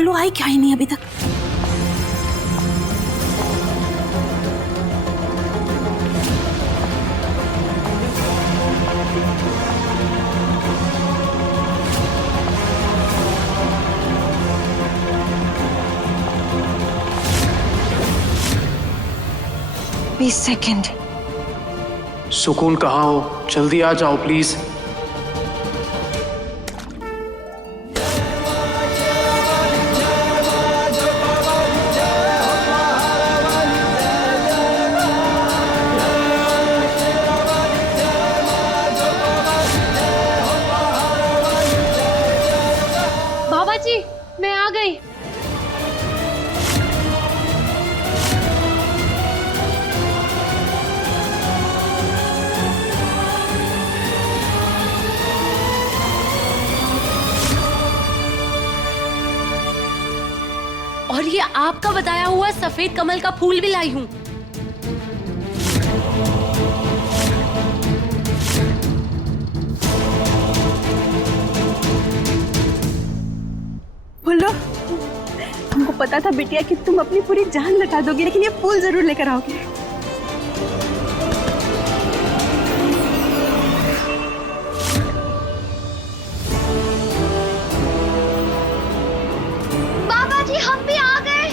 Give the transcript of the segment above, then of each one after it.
फुल्लू आई क्या ही नहीं अभी तक। सेकंड। सुकून कहाँ हो? जल्दी आ जाओ प्लीज। बाबा जी मैं आ गई। और ये आपका बताया हुआ सफेद कमल का फूल भी लाई हूँ। फुल्लू, हमको पता था बिटिया कि तुम अपनी पूरी जान लगा दोगी, लेकिन ये फूल जरूर लेकर आओगे। बाबा जी हम भी आ गए।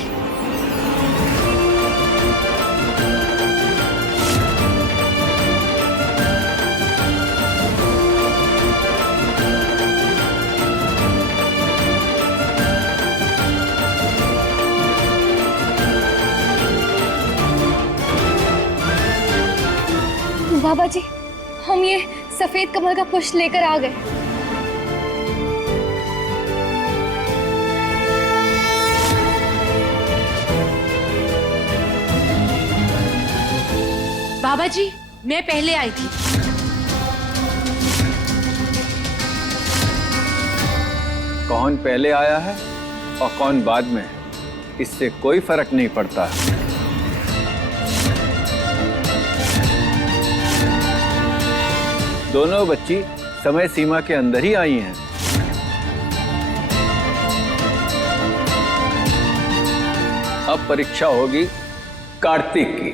बाबा जी हम ये सफेद कमल का पुष्प लेकर आ गए। बाबा जी मैं पहले आई थी। कौन पहले आया है और कौन बाद में, इससे कोई फर्क नहीं पड़ता। दोनों बच्ची समय सीमा के अंदर ही आई हैं। अब परीक्षा होगी कार्तिक की।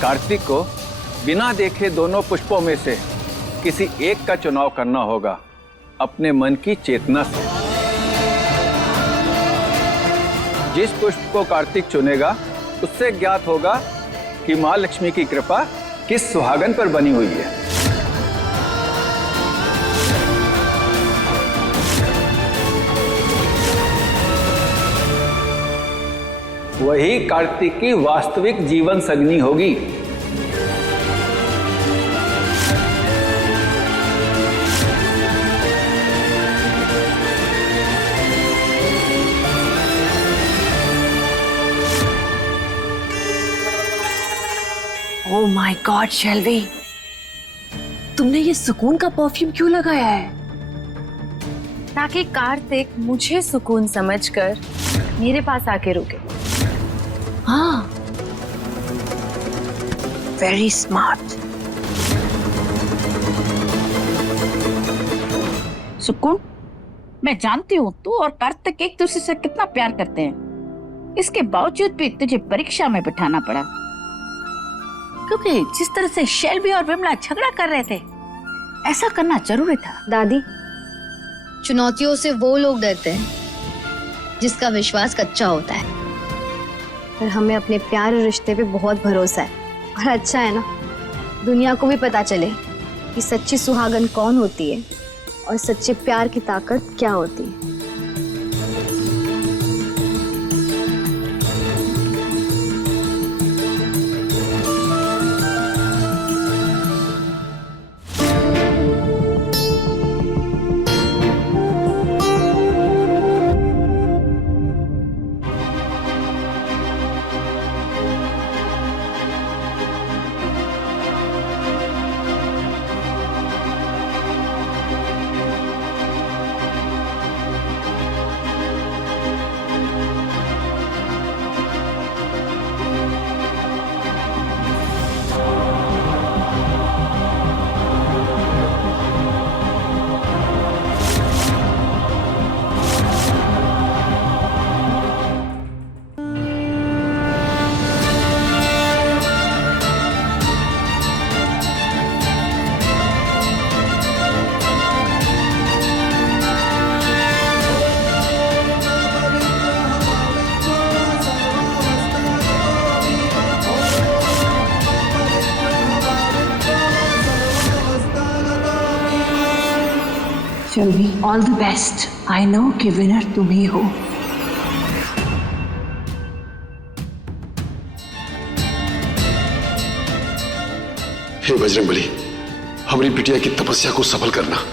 कार्तिक को बिना देखे दोनों पुष्पों में से किसी एक का चुनाव करना होगा अपने मन की चेतना से। जिस पुष्प को कार्तिक चुनेगा उससे ज्ञात होगा कि मां लक्ष्मी की कृपा किस सुहागन पर बनी हुई है। वही कार्तिक की वास्तविक जीवन संगनी होगी। ओह माय गॉड शेल्वी, तुमने ये सुकून का परफ्यूम क्यों लगाया है? ताकि कार्तिक मुझे सुकून समझकर मेरे पास आके रुके। हाँ, वेरी स्मार्ट। सुकून, मैं जानती हूँ तू और कार्तिक एक दूसरे से कितना प्यार करते हैं। इसके बावजूद भी तुझे परीक्षा में बिठाना पड़ा, क्योंकि जिस तरह से शेल्वी और विमला झगड़ा कर रहे थे, ऐसा करना जरूरी था। दादी, चुनौतियों से वो लोग डरते हैं जिसका विश्वास कच्चा होता है, पर हमें अपने प्यार और रिश्ते पे बहुत भरोसा है। और अच्छा है ना, दुनिया को भी पता चले कि सच्ची सुहागन कौन होती है और सच्चे प्यार की ताकत क्या होती है। Shelvi, all the best. I know कि विनर तुम ही हो। हे बजरंगबली, हमारी बिटिया की तपस्या को सफल करना।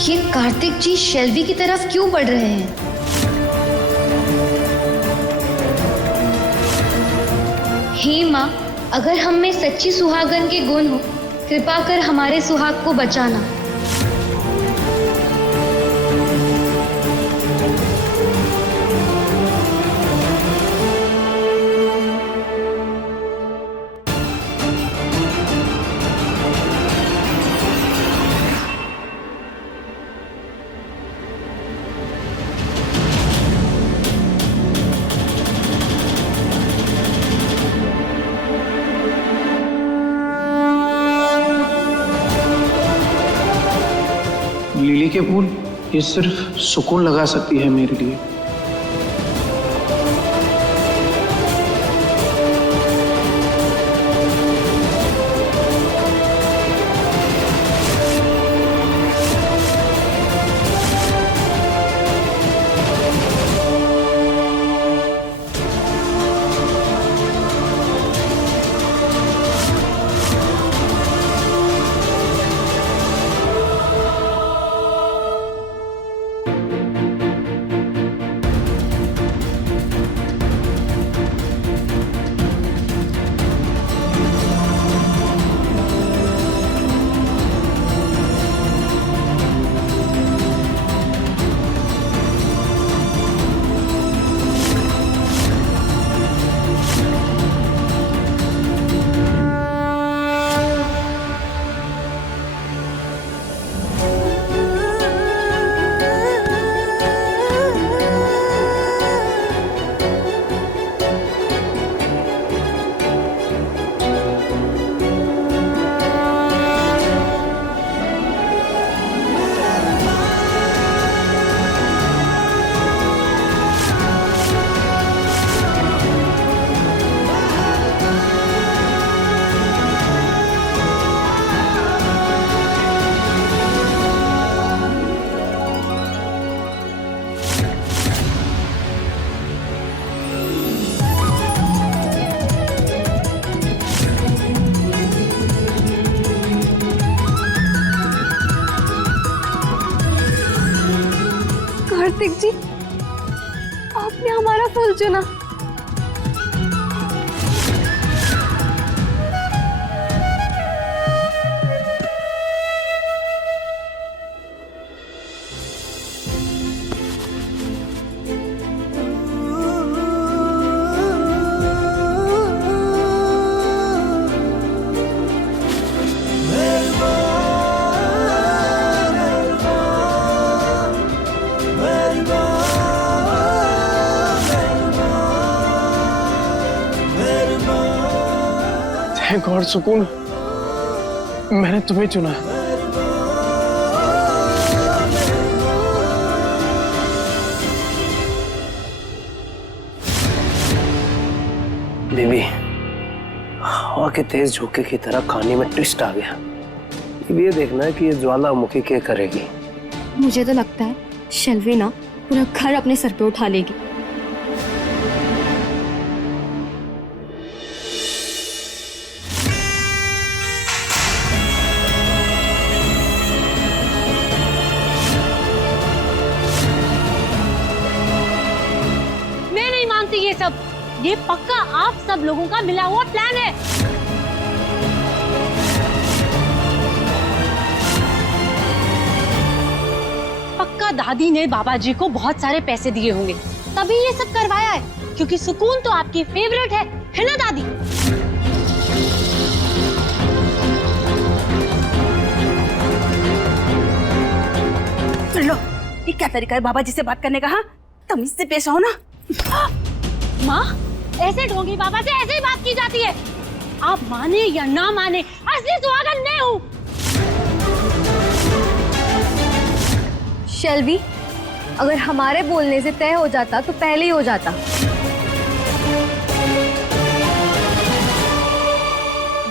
ये कार्तिक जी शेल्वी की तरफ क्यों बढ़ रहे हैं? हे माँ, अगर हम में सच्ची सुहागन के गुण हो, कृपा कर हमारे सुहाग को बचाना। लिली के फूल, ये सिर्फ सुकून लगा सकती है मेरे लिए। कार्तिक जी, आपने हमारा फूल चुना। थैंक गॉड सुकून, मैंने तुम्हें चुना। बेबी, हवा के तेज झोंके की तरह कहानी में ट्विस्ट आ गया। अब ये देखना है कि ये ज्वालामुखी क्या करेगी। मुझे तो लगता है शेल्वी ना पूरा घर अपने सर पे उठा लेगी। मैं नहीं मानती ये सब। ये पक्का आप सब लोगों का मिला हुआ प्लान है। पक्का दादी ने बाबा जी को बहुत सारे पैसे दिए होंगे, तभी ये सब करवाया है। क्योंकि सुकून तो आपकी फेवरेट है ना दादी? सुन लो, ये क्या तरीका है बाबा जी से बात करने का? हाँ, तमीज से पेश आओ ना। माँ, ऐसे ढोंगी बाबा से ऐसे ही बात की जाती है। आप माने या ना माने, असली सुहागन मैं हूँ। शेल्वी, अगर हमारे बोलने से तय हो जाता तो पहले ही हो जाता।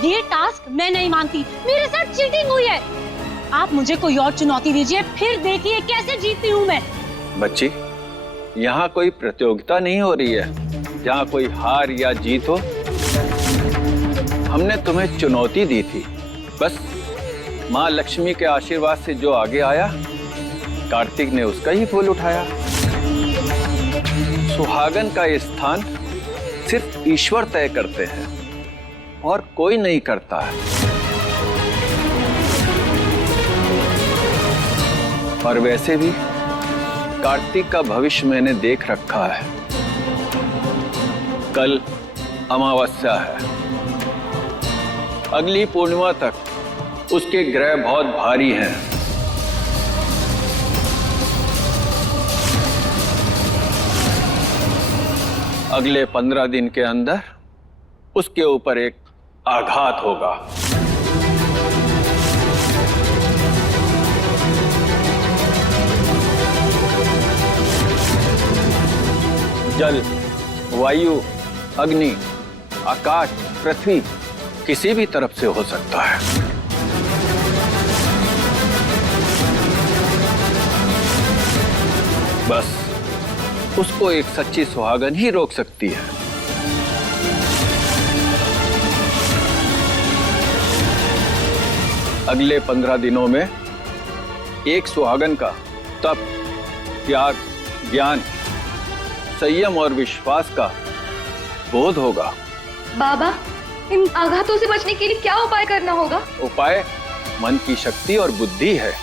ये टास्क मैं नहीं मानती, मेरे साथ चीटिंग हुई है। आप मुझे कोई और चुनौती दीजिए, फिर देखिए कैसे जीतती हूँ मैं। बच्ची, यहाँ कोई प्रतियोगिता नहीं हो रही है जहाँ कोई हार या जीत हो। हमने तुम्हें चुनौती दी थी, बस माँ लक्ष्मी के आशीर्वाद से जो आगे आया, कार्तिक ने उसका ही फूल उठाया। सुहागन का ये स्थान सिर्फ ईश्वर तय करते हैं और कोई नहीं करता है। और वैसे भी कार्तिक का भविष्य मैंने देख रखा है। कल अमावस्या है, अगली पूर्णिमा तक उसके ग्रह बहुत भारी हैं। अगले 15 दिन के अंदर उसके ऊपर एक आघात होगा। जल, वायु, अग्नि, आकाश, पृथ्वी किसी भी तरफ से हो सकता है। बस उसको एक सच्ची सुहागन ही रोक सकती है। अगले 15 दिनों में एक सुहागन का तप, त्याग, ज्ञान, संयम और विश्वास का बोध होगा। बाबा, इन आघातों से बचने के लिए क्या उपाय करना होगा? उपाय मन की शक्ति और बुद्धि है।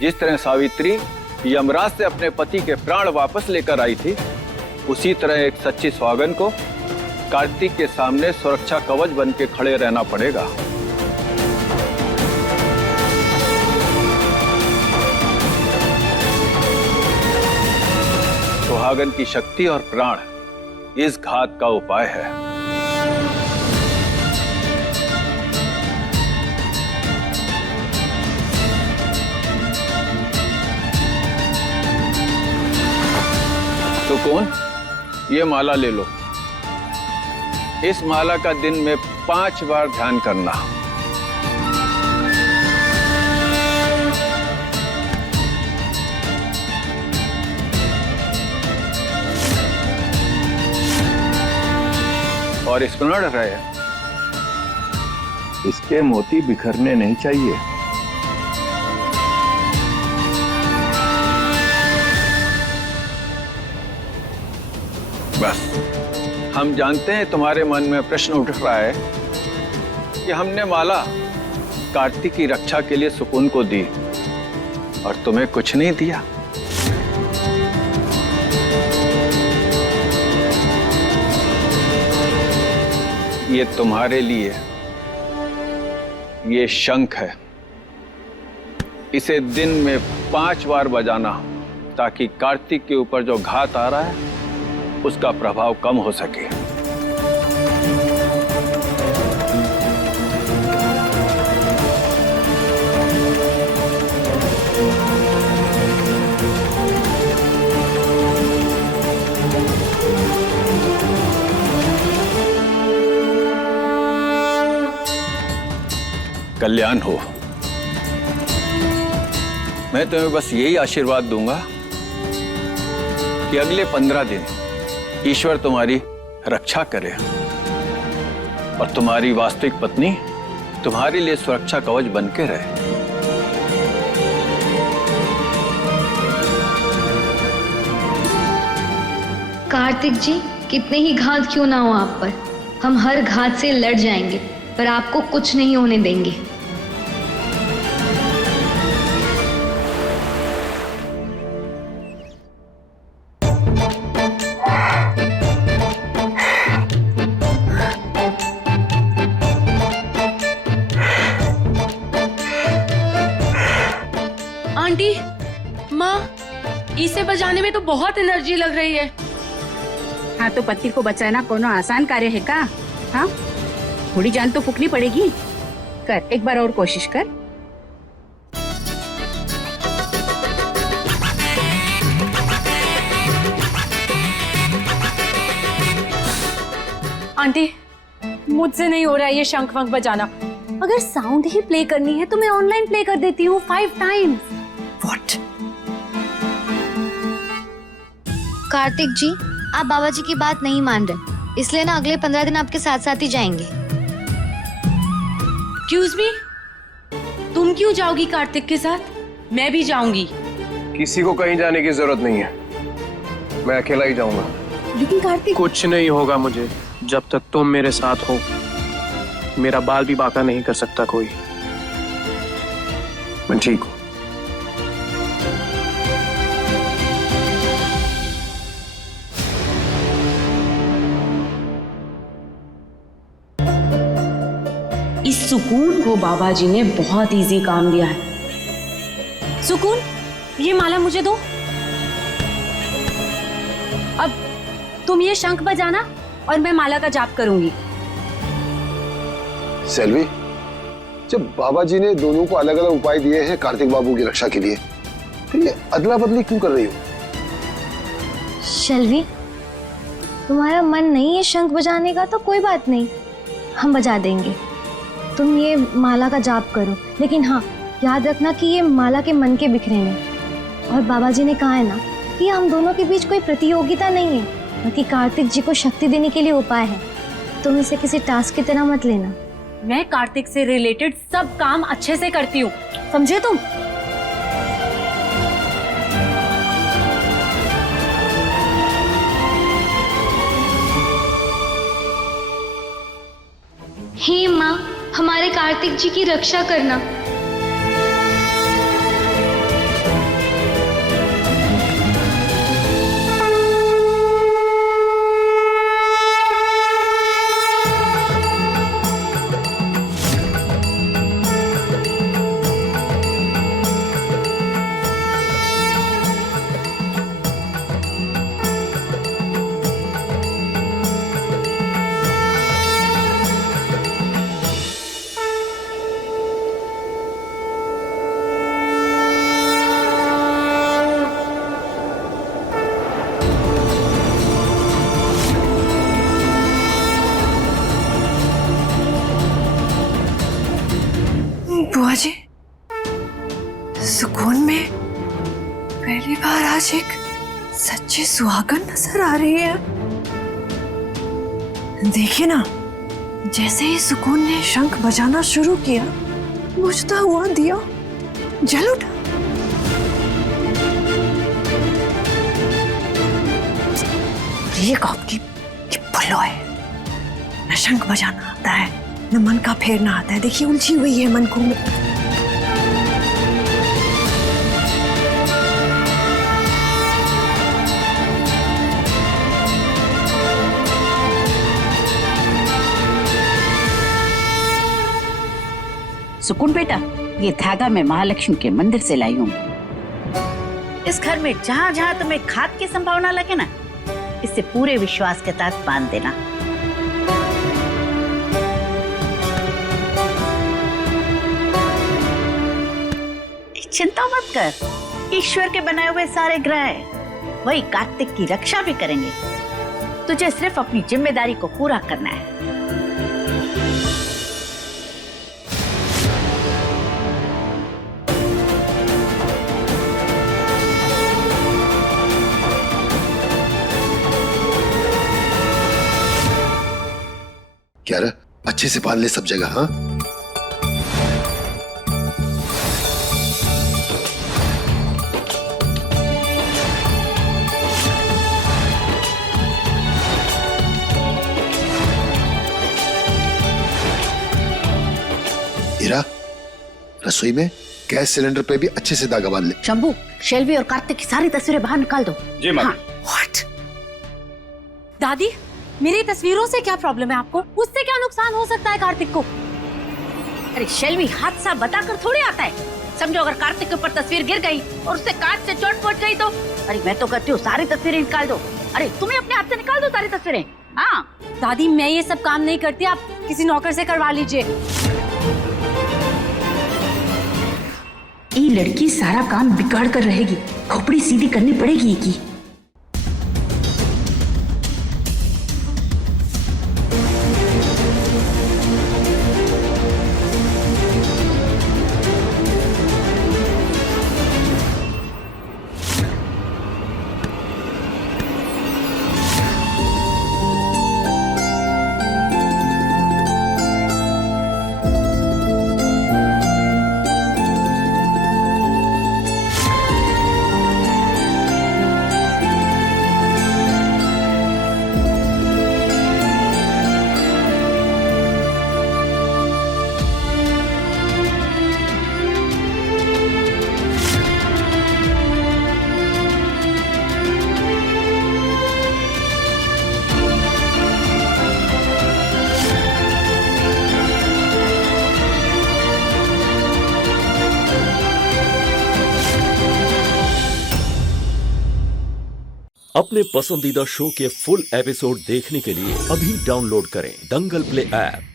जिस तरह सावित्री यमराज से अपने पति के प्राण वापस लेकर आई थी, उसी तरह एक सच्ची सुहागन को कार्तिक के सामने सुरक्षा कवच बन के खड़े रहना पड़ेगा। सुहागन की शक्ति और प्राण इस घात का उपाय है। सुकून, ये माला ले लो। इस माला का दिन में 5 बार ध्यान करना। और स्मरण रहे, इसके मोती बिखरने नहीं चाहिए। बस, हम जानते हैं तुम्हारे मन में प्रश्न उठ रहा है कि हमने माला कार्तिक की रक्षा के लिए सुकून को दी और तुम्हें कुछ नहीं दिया। ये तुम्हारे लिए ये शंख है। इसे दिन में 5 बार बजाना, ताकि कार्तिक के ऊपर जो घात आ रहा है उसका प्रभाव कम हो सके। कल्याण हो। मैं तुम्हें बस यही आशीर्वाद दूंगा कि अगले 15 दिन ईश्वर तुम्हारी रक्षा करे और तुम्हारी वास्तविक पत्नी तुम्हारे लिए सुरक्षा कवच बन के रहे। कार्तिक जी, कितने ही घात क्यों ना हो आप पर, हम हर घात से लड़ जाएंगे, पर आपको कुछ नहीं होने देंगे। आंटी, माँ, इसे बजाने में तो बहुत एनर्जी लग रही है। हाँ, तो पति को बचाना कोनो आसान कार्य है का? हाँ, थोड़ी जान तो फूकनी पड़ेगी। कर, एक बार और कोशिश कर। आंटी, मुझसे नहीं हो रहा है ये शंख वंख बजाना। अगर साउंड ही प्ले करनी है तो मैं ऑनलाइन प्ले कर देती हूँ 5 टाइम्स। व्हाट? कार्तिक जी, आप बाबा जी की बात नहीं मान रहे, इसलिए ना अगले 15 दिन आपके साथ साथ ही जाएंगे। एक्सक्यूज मी, तुम क्यों जाओगी कार्तिक के साथ? मैं भी जाऊंगी। किसी को कहीं जाने की जरूरत नहीं है, मैं अकेला ही जाऊंगा। लेकिन कार्तिक, कुछ नहीं होगा मुझे जब तक तुम मेरे साथ हो। मेरा बाल भी बांका नहीं कर सकता कोई। मैं ठीक हूं। इस सुकून को बाबा जी ने बहुत इजी काम दिया है। सुकून, ये माला मुझे दो। अब तुम ये शंख बजाना और मैं माला का जाप करूंगी। सेल्वी, जब बाबा जी ने दोनों को अलग अलग उपाय दिए हैं कार्तिक बाबू की रक्षा के लिए, तो ये अदला बदली क्यों कर रही हो? शैलवी, तुम्हारा मन नहीं है शंख बजाने का तो कोई बात नहीं, हम बजा देंगे। तुम ये माला का जाप करो, लेकिन हाँ याद रखना कि ये माला के मन के बिखरे में। और बाबा जी ने कहा है ना कि हम दोनों के बीच कोई प्रतियोगिता नहीं है, बल्कि कार्तिक जी को शक्ति देने के लिए उपाय है। तुम इसे किसी टास्क की तरह मत लेना। मैं कार्तिक से रिलेटेड सब काम अच्छे से करती हूँ, समझे तुम? हे माँ, हमारे कार्तिक जी की रक्षा करना। बुआ जी, सुकून में पहली बार आज एक सच्ची सुहागन नजर आ रही है। देखिए ना, जैसे ही सुकून ने शंख बजाना शुरू किया, बुझता हुआ दिया जल उठा। ये कब की पुल्लो है, न शंख बजाना आता है, न मन का फेरना आता है। देखिए उलझी हुई है मन को। सुकून बेटा, ये धागा मैं महालक्ष्मी के मंदिर से लाई हूँ। इस घर में जहाँ जहाँ तुम्हें खाद की संभावना लगे ना, इसे पूरे विश्वास के साथ बांध देना। चिंता मत कर, ईश्वर के बनाए हुए सारे ग्रह वही कार्तिक की रक्षा भी करेंगे। तुझे सिर्फ अपनी जिम्मेदारी को पूरा करना है। क्या रहा? अच्छे से बांध ले सब जगह। हाँ, हीरा, रसोई में गैस सिलेंडर पे भी अच्छे से धागा बांध ले। शंभू, शेल्वी और कार्तिक की सारी तस्वीरें बाहर निकाल दो। जी माँ। व्हाट? दादी, मेरी तस्वीरों से क्या प्रॉब्लम है आपको? उससे क्या नुकसान हो सकता है कार्तिक को? अरे शेल्वी, हादसा बताकर थोड़ी आता है। समझो अगर कार्तिक के ऊपर तस्वीर गिर गई और उससे कांच से चोट पहुंच गई तो? अरे मैं तो कहती हूँ सारी तस्वीरें निकाल दो। अरे तुम्हें अपने हाथ से निकाल दो सारी तस्वीरें। हाँ दादी, मैं ये सब काम नहीं करती, आप किसी नौकर से करवा लीजिए। ये लड़की सारा काम बिगाड़ कर रहेगी, खोपड़ी सीधी करनी पड़ेगी की। अपने पसंदीदा शो के फुल एपिसोड देखने के लिए अभी डाउनलोड करें दंगल प्ले ऐप।